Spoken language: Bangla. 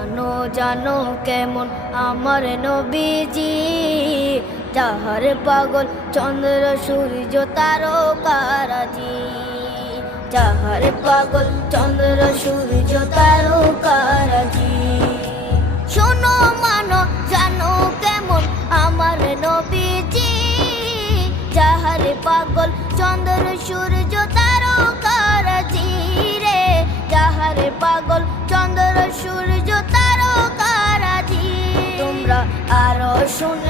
জানো জানো কেমন আমার নবীজি, যাহার পাগল চন্দ্র সূর্য তারকারাজি, যাহার পাগল চন্দ্র সূর্য তারকারাজি। শোনো মানো জানো কেমন আমার নবীজি, যাহার পাগল চন্দ্র সূর্য তারকারাজি রে, যাহার পাগল চন্দ্র সূর্য তারকারাজি। তোমরা আরো শুনে